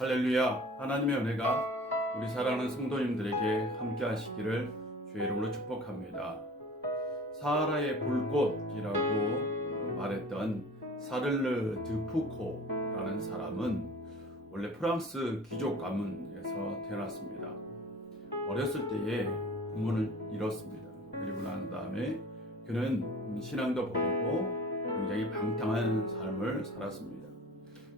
할렐루야. 하나님의 은혜가 우리 사랑하는 성도님들에게 함께 하시기를 주의 이름으로 축복합니다. 사하라의 불꽃이라고 말했던 사를르 드 푸코라는 사람은 원래 프랑스 귀족 가문에서 태어났습니다. 어렸을 때에 부모를 잃었습니다. 그리고 난 다음에 그는 신앙도 버리고 굉장히 방탕한 삶을 살았습니다.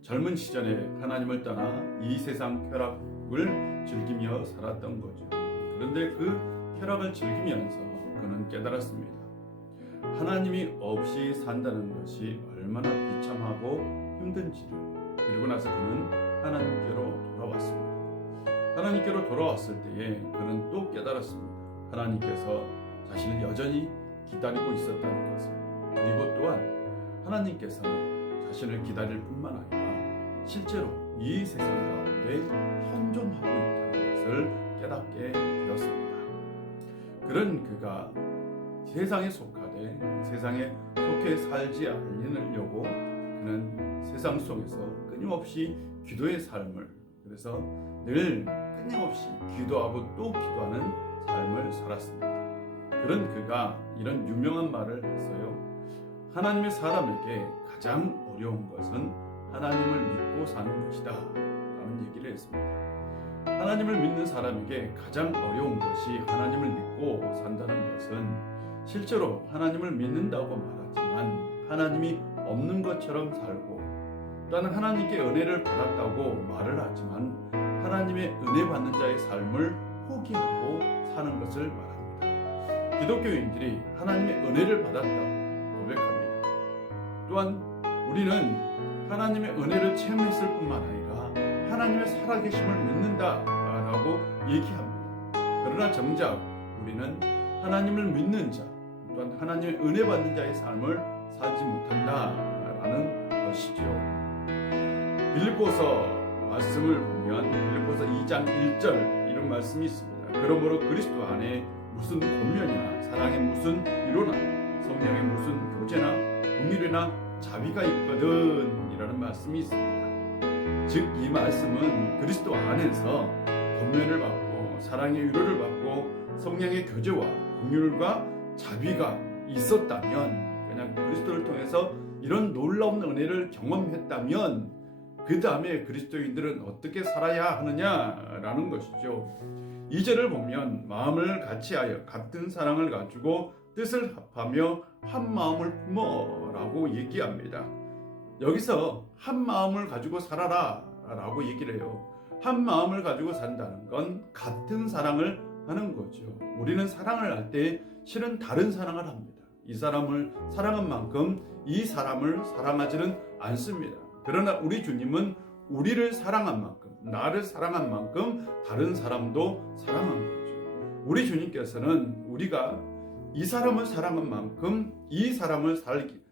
젊은 시절에 하나님을 떠나 이 세상 쾌락을 즐기며 살았던 거죠. 그런데 그 쾌락을 즐기면서 그는 깨달았습니다. 하나님이 없이 산다는 것이 얼마나 비참하고 힘든지를. 그리고 나서 그는 하나님께로 돌아왔습니다. 하나님께로 돌아왔을 때에 그는 또 깨달았습니다. 하나님께서 자신을 여전히 기다리고 있었다는 것을. 그리고 또한 하나님께서는 자신을 기다릴 뿐만 아니라 실제로 이 세상 가운데 현존하고 있다는 것을 깨닫게 되었습니다. 그런 그가 세상에 속하되 세상에 속해 살지 않으려고 그는 세상 속에서 끊임없이 기도의 삶을, 그래서 늘 끊임없이 기도하고 또 기도하는 삶을 살았습니다. 그런 그가 이런 유명한 말을 했어요. 하나님의 사람에게 가장 어려운 것은 하나님을 믿고 사는 것이다 라는 얘기를 했습니다. 하나님을 믿는 사람에게 가장 어려운 것이 하나님을 믿고 산다는 것은 실제로 하나님을 믿는다고 말하지만 하나님이 없는 것처럼 살고, 또한 하나님께 은혜를 받았다고 말을 하지만 하나님의 은혜 받는 자의 삶을 포기하고 사는 것을 말합니다. 기독교인들이 하나님의 은혜를 받았다고 고백합니다. 또한 우리는 하나님의 은혜를 체험했을 뿐만 아니라 하나님의 살아계심을 믿는다라고 얘기합니다. 그러나 정작 우리는 하나님을 믿는 자, 또한 하나님의 은혜 받는 자의 삶을 살지 못한다라는 것이죠. 빌립보서 말씀을 보면 빌립보서 2장 1절 이런 말씀이 있습니다. 그러므로 그리스도 안에 무슨 권면이나 사랑의 무슨 위로나 성령의 무슨 교제나 공의나 자비가 있거든 이라는 말씀이 있습니다. 즉 이 말씀은 그리스도 안에서 권면을 받고 사랑의 위로를 받고 성령의 교제와 긍휼과 자비가 있었다면, 그냥 그리스도를 통해서 이런 놀라운 은혜를 경험했다면 그 다음에 그리스도인들은 어떻게 살아야 하느냐라는 것이죠. 2절을 보면 마음을 같이하여 같은 사랑을 가지고 뜻을 합하며 한 마음을 품어라고 얘기합니다. 여기서 한 마음을 가지고 살아라 라고 얘기를 해요. 한 마음을 가지고 산다는 건 같은 사랑을 하는 거죠. 우리는 사랑을 할 때 실은 다른 사랑을 합니다. 이 사람을 사랑한 만큼 이 사람을 사랑하지는 않습니다. 그러나 우리 주님은 우리를 사랑한 만큼, 나를 사랑한 만큼 다른 사람도 사랑한 거죠. 우리 주님께서는 우리가 이 사람을 사랑한 만큼 이 사람을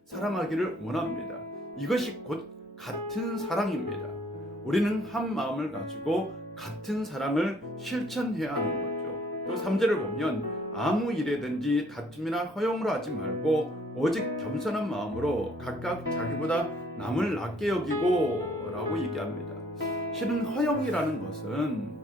사랑하기를 원합니다. 이것이 곧 같은 사랑입니다. 우리는 한 마음을 가지고 같은 사랑을 실천해야 하는 거죠. 또 3절을 보면 아무 일에든지 다툼이나 허용으로 하지 말고 오직 겸손한 마음으로 각각 자기보다 남을 낮게 여기고 라고 얘기합니다. 실은 허용이라는 것은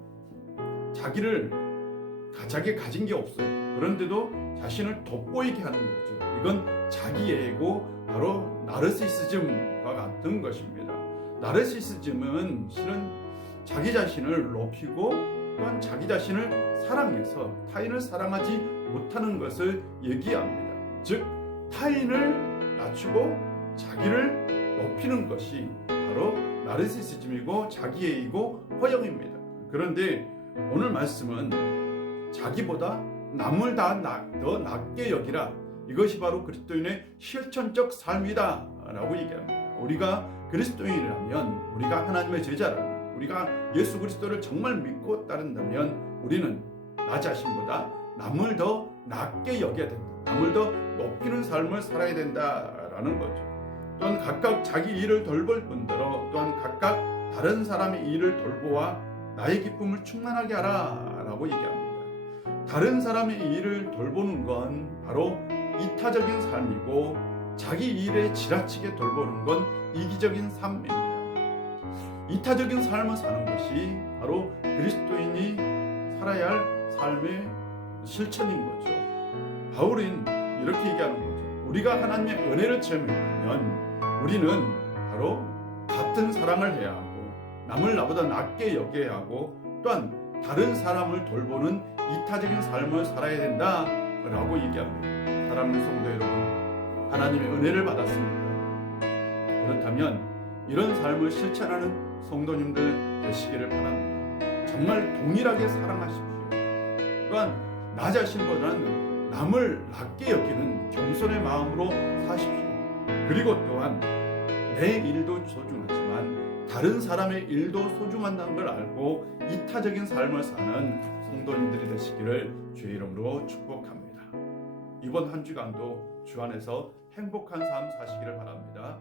자기가 가진 게 없어요. 그런데도 자신을 돋보이게 하는 거죠. 이건 자기애고 바로 나르시시즘과 같은 것입니다. 나르시시즘은 실은 자기 자신을 높이고 또한 자기 자신을 사랑해서 타인을 사랑하지 못하는 것을 얘기합니다. 즉 타인을 낮추고 자기를 높이는 것이 바로 나르시시즘이고 자기애이고 허영입니다. 그런데 오늘 말씀은 자기보다 남을 더 낮게 여기라, 이것이 바로 그리스도인의 실천적 삶이다 라고 얘기합니다. 우리가 그리스도인이라면, 우리가 하나님의 제자라면, 우리가 예수 그리스도를 정말 믿고 따른다면 우리는 나 자신보다 남을 더 낮게 여겨야 된다, 남을 더 높이는 삶을 살아야 된다라는 거죠. 또한 각각 자기 일을 돌볼 뿐더러 또한 각각 다른 사람의 일을 돌보아 나의 기쁨을 충만하게 하라 라고 얘기합니다. 다른 사람의 일을 돌보는 건 바로 이타적인 삶이고 자기 일에 지나치게 돌보는 건 이기적인 삶입니다. 이타적인 삶을 사는 것이 바로 그리스도인이 살아야 할 삶의 실천인 거죠. 바울은 이렇게 얘기하는 거죠. 우리가 하나님의 은혜를 체험하면 우리는 바로 같은 사랑을 해야 하고 남을 나보다 낮게 여겨야 하고 또한 다른 사람을 돌보는 이타적인 삶을 살아야 된다라고 얘기합니다. 사랑하는 성도 여러분, 하나님의 은혜를 받았습니다. 그렇다면 이런 삶을 실천하는 성도님들 되시기를 바랍니다. 정말 동일하게 사랑하십시오. 또한 나 자신보다는 남을 낮게 여기는 겸손의 마음으로 사십시오. 그리고 또한 내 일도 소중하지만 다른 사람의 일도 소중한다는 걸 알고 이타적인 삶을 사는 성도님들이 되시기를 주의 이름으로 축복합니다. 이번 한 주간도 주 안에서 행복한 삶 사시기를 바랍니다.